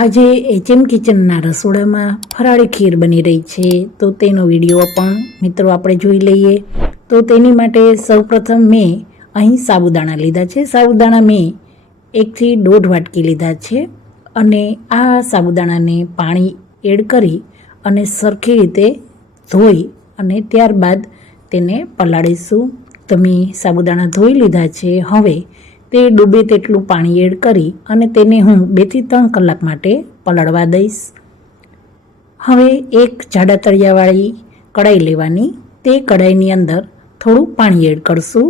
આજે એચએમ કિચનના રસોડામાં ફરાળી ખીર બની રહી છે. તો તેનો વીડિયો પણ મિત્રો આપણે જોઈ લઈએ. તો તેની માટે સૌપ્રથમ મેં અહીં સાબુદાણા લીધા છે. સાબુદાણા મેં એકથી દોઢ વાટકી લીધા છે અને આ સાબુદાણાને પાણી એડ કરી અને સરખી રીતે ધોઈ અને ત્યારબાદ તેને પલાળીશું. તમે સાબુદાણા ધોઈ લીધા છે. હવે તે ડૂબે તેટલું પાણી એડ કરી અને તેને હું બેથી ત્રણ કલાક માટે પલળવા દઈશ. હવે એક જાડા તળિયાવાળી કડાઈ લેવાની. તે કડાઈની અંદર થોડું પાણી એડ કરશું.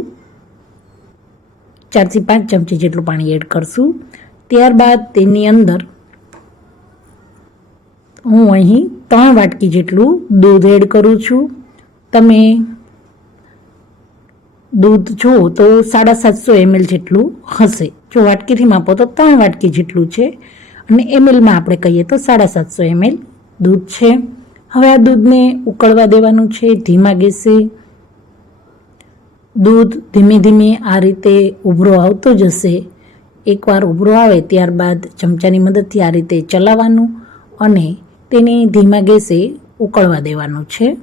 ચારથી પાંચ ચમચી જેટલું પાણી એડ કરશું. ત્યારબાદ તેની અંદર હું અહીં ત્રણ વાટકી જેટલું દૂધ એડ કરું છું. તમે દૂધ જો તો સાડા સાતસો એમએલ જેટલું હશે. જો વાટકીથી માપો તો ત્રણ વાટકી જેટલું છે. અને એમએલમાં આપણે કહીએ તો સાડા સાતસો એમએલ દૂધ છે. હવે આ દૂધને ઉકળવા દેવાનું છે ધીમા ગેસે. દૂધ ધીમે ધીમે આ રીતે ઉભરો આવતો જશે. એકવાર ઉભરો આવે ત્યારબાદ ચમચાની મદદથી આ રીતે ચલાવવાનું અને તેને ધીમા ગેસે ઉકળવા દેવાનું છે.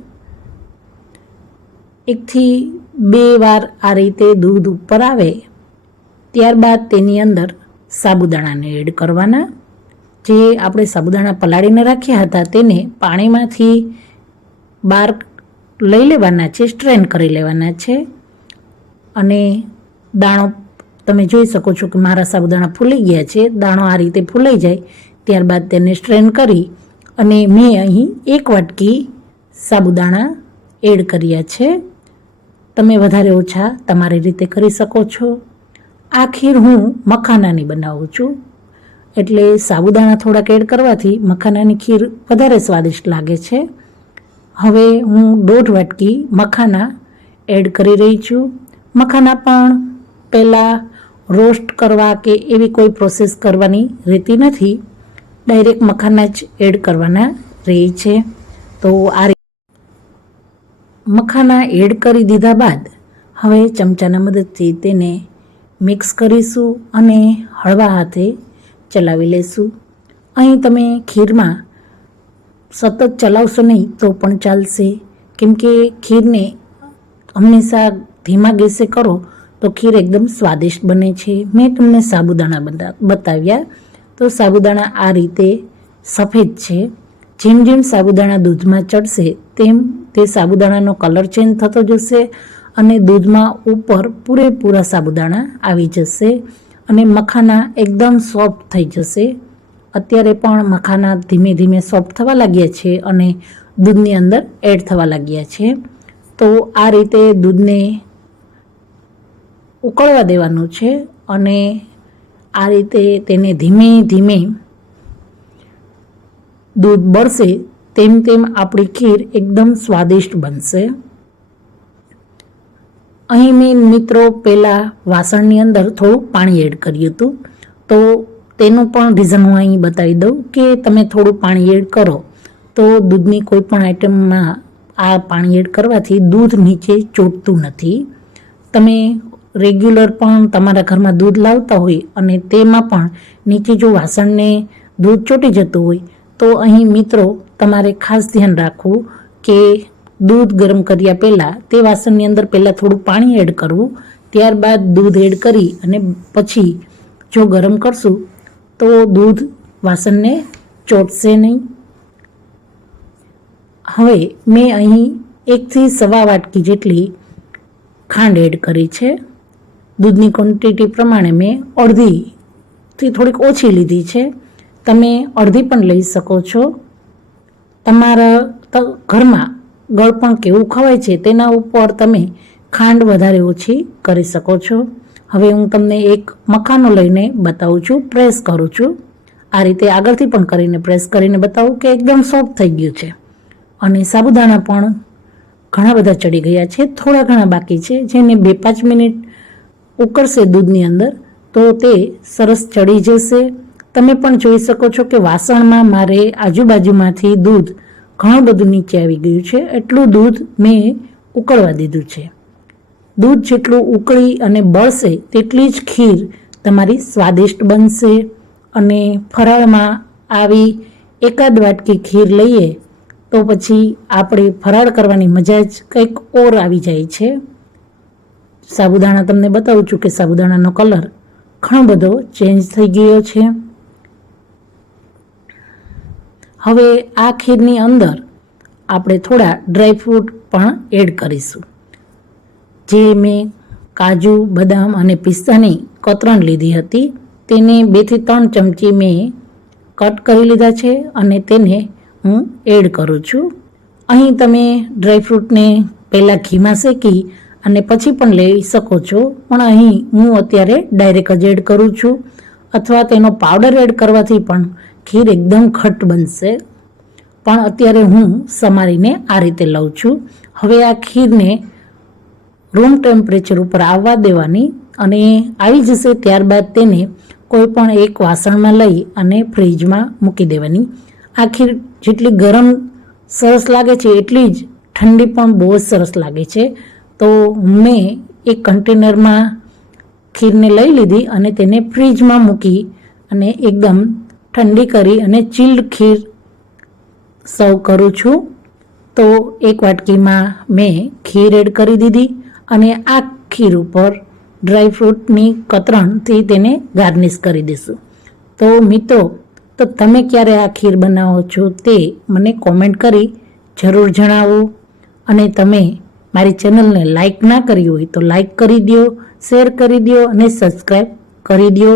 એકથી બે વાર આ રીતે દૂધ ઉપર આવે, ત્યારબાદ તેની અંદર સાબુદાણાને એડ કરવાના. જે આપણે સાબુદાણા પલાળીને રાખ્યા હતા તેને પાણીમાંથી બહાર લઈ લેવાના છે, સ્ટ્રેન કરી લેવાના છે. અને દાણો, તમે જોઈ શકો છો કે મારા સાબુદાણા ફૂલી ગયા છે, દાણો આ રીતે ફૂલાઈ જાય, ત્યારબાદ તેને સ્ટ્રેન કરી અને મેં અહીં એક વાટકી સાબુદાણા એડ કર્યા છે. તમે વધારે ઓછા તમારી રીતે કરી શકો છો. આ ખીર હું મખાનાની બનાવું છું. એટલે સાબુદાણા થોડાક એડ કરવાથી મખાનાની ખીર વધારે સ્વાદિષ્ટ લાગે છે. હવે હું દોઢ વાટકી મખાના એડ કરી રહી છું. મખાના પણ પહેલાં રોસ્ટ કરવા કે એવી કોઈ પ્રોસેસ કરવાની રહેતી નથી. ડાયરેક્ટ મખાના જ એડ કરવાના રહે છે. તો આ મખાના એડ કરી દીધા બાદ હવે ચમચાના મદદથી તેને મિક્સ કરીશું અને હળવા હાથે ચલાવી લઈશું અહીં તમે ખીરમાં સતત ચલાવશો નહીં તો પણ ચાલશે. કેમ કે ખીરને હંમેશા ધીમા ગેસે કરો તો ખીર એકદમ સ્વાદિષ્ટ બને છે. મેં તમને સાબુદાણા બતા બતાવ્યા. તો સાબુદાણા આ રીતે સફેદ છે. જેમ જેમ સાબુદાણા દૂધમાં ચડશે તેમ તે સાબુદાણાનો કલર ચેન્જ થતો જશે અને દૂધમાં ઉપર પૂરેપૂરા સાબુદાણા આવી જશે અને મખાના એકદમ સોફ્ટ થઈ જશે. અત્યારે પણ મખાના ધીમે ધીમે સોફ્ટ થવા લાગ્યા છે અને દૂધની અંદર એડ થવા લાગ્યા છે. તો આ રીતે દૂધને ઉકળવા દેવાનું છે અને આ રીતે તેને ધીમે ધીમે દૂધ બળશે તેમ તેમ આપણી ખીર એકદમ સ્વાદિષ્ટ બનશે. અહીં મેં મિત્રો પહેલાં વાસણની અંદર થોડું પાણી એડ કર્યું હતું. તો તેનું પણ રીઝન હું અહીં બતાવી દઉં કે તમે થોડું પાણી એડ કરો. તો દૂધની કોઈ પણ આઈટમમાં આ પાણી એડ કરવાથી દૂધ નીચે ચોટતું નથી. તમે રેગ્યુલર પણ તમારા ઘરમાં દૂધ લાવતા હોય અને તેમાં પણ નીચે જો વાસણને દૂધ ચોટી જતું હોય, તો અહીં મિત્રો તમારે ખાસ ધ્યાન રાખવું કે દૂધ ગરમ કર્યા પહેલાં તે વાસણની અંદર પહેલાં થોડું પાણી એડ કરવું, ત્યારબાદ દૂધ એડ કરી અને પછી જો ગરમ કરશું, તો દૂધ વાસણને ચોટશે નહીં. હવે મેં અહીં એકથી સવા વાટકી જેટલી ખાંડ એડ કરી છે. દૂધની ક્વોન્ટિટી પ્રમાણે મેં અડધીથી થોડીક ઓછી લીધી છે. તમે અડધી પણ લઈ શકો છો. તમારા ઘરમાં ગળપણ કેવું ખવાય છે તેના ઉપર તમે ખાંડ વધારે ઓછી કરી શકો છો. હવે હું તમને એક મખાનો લઈને બતાવું છું, પ્રેસ કરું છું. આ રીતે આગળથી પણ કરીને પ્રેસ કરીને બતાવું કે એકદમ સોફ્ટ થઈ ગયું છે. અને સાબુદાણા પણ ઘણા બધા ચડી ગયા છે, થોડા ઘણા બાકી છે, જેને બે પાંચ મિનિટ ઉકળશે દૂધની અંદર, તો તે સરસ ચડી જશે. તમે પણ જોઈ શકો છો કે વાસણમાં મારે આજુબાજુમાંથી દૂધ ઘણું બધું નીચે આવી ગયું છે. એટલું દૂધ મેં ઉકળવા દીધું છે. દૂધ જેટલું ઉકળી અને બળશે તેટલી જ ખીર તમારી સ્વાદિષ્ટ બનશે અને ફરાળમાં આવી એકાદ વાટકી ખીર લઈએ તો પછી આપણે ફરાળ કરવાની મજા જ કંઈક ઓર આવી જાય છે. સાબુદાણા તમને બતાવું છું કે સાબુદાણાનો કલર ઘણો બધો ચેન્જ થઈ ગયો છે. હવે આ ખીરની અંદર આપણે થોડા ડ્રાયફ્રૂટ પણ એડ કરીશું. જે મેં કાજુ, બદામ અને પિસ્તાની કતરણ લીધી હતી, તેને બેથી ત્રણ ચમચી મેં કટ કરી લીધા છે અને તેને હું એડ કરું છું. અહીં તમે ડ્રાયફ્રૂટને પહેલાં ઘીમાં શેકી અને પછી પણ લઈ શકો છો, પણ અહીં હું અત્યારે ડાયરેક્ટ જ એડ કરું છું. અથવા તેનો પાવડર એડ કરવાથી પણ ખીર એકદમ ખટ બનશે. પણ અત્યારે હું સમારીને આ રીતે લઉં છું. હવે આ ખીરને રૂમ ટેમ્પરેચર ઉપર આવવા દેવાની અને આવી જશે ત્યારબાદ તેને કોઈ પણ એક વાસણમાં લઈ અને ફ્રીજમાં મૂકી દેવાની. આ ખીર જેટલી ગરમ સરસ લાગે છે, એટલી જ ઠંડી પણ બહુ જ સરસ લાગે છે. તો મેં એક કન્ટેનરમાં ખીરને લઈ લીધી અને તેને ફ્રીજમાં મૂકી અને એકદમ ઠંડી કરી અને ચીલ્ડ ખીર સર્વ કરું છું. તો એક વાટકીમાં મેં ખીર એડ કરી દીધી અને આ ખીર ઉપર ડ્રાયફ્રૂટની કતરણથી તેને ગાર્નિશ કરી દઈશું. તો મિત્રો, તો તમે ક્યારે આ ખીર બનાવો છો તે મને કોમેન્ટ કરી જરૂર જણાવો. અને તમે મારી ચેનલને લાઈક ના કરી હોય તો લાઈક કરી દો શેર કરી દો અને સબસ્ક્રાઈબ કરી દો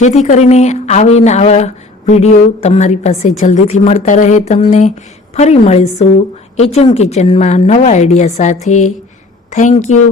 જેથી કરીને આવે ને આવા વીડિયો તમારી પાસે જલ્દીથી મળતા રહે તમને. ફરી મળીશું. એચએમ કિચનમાં નવા આઈડિયા સાથે. Thank you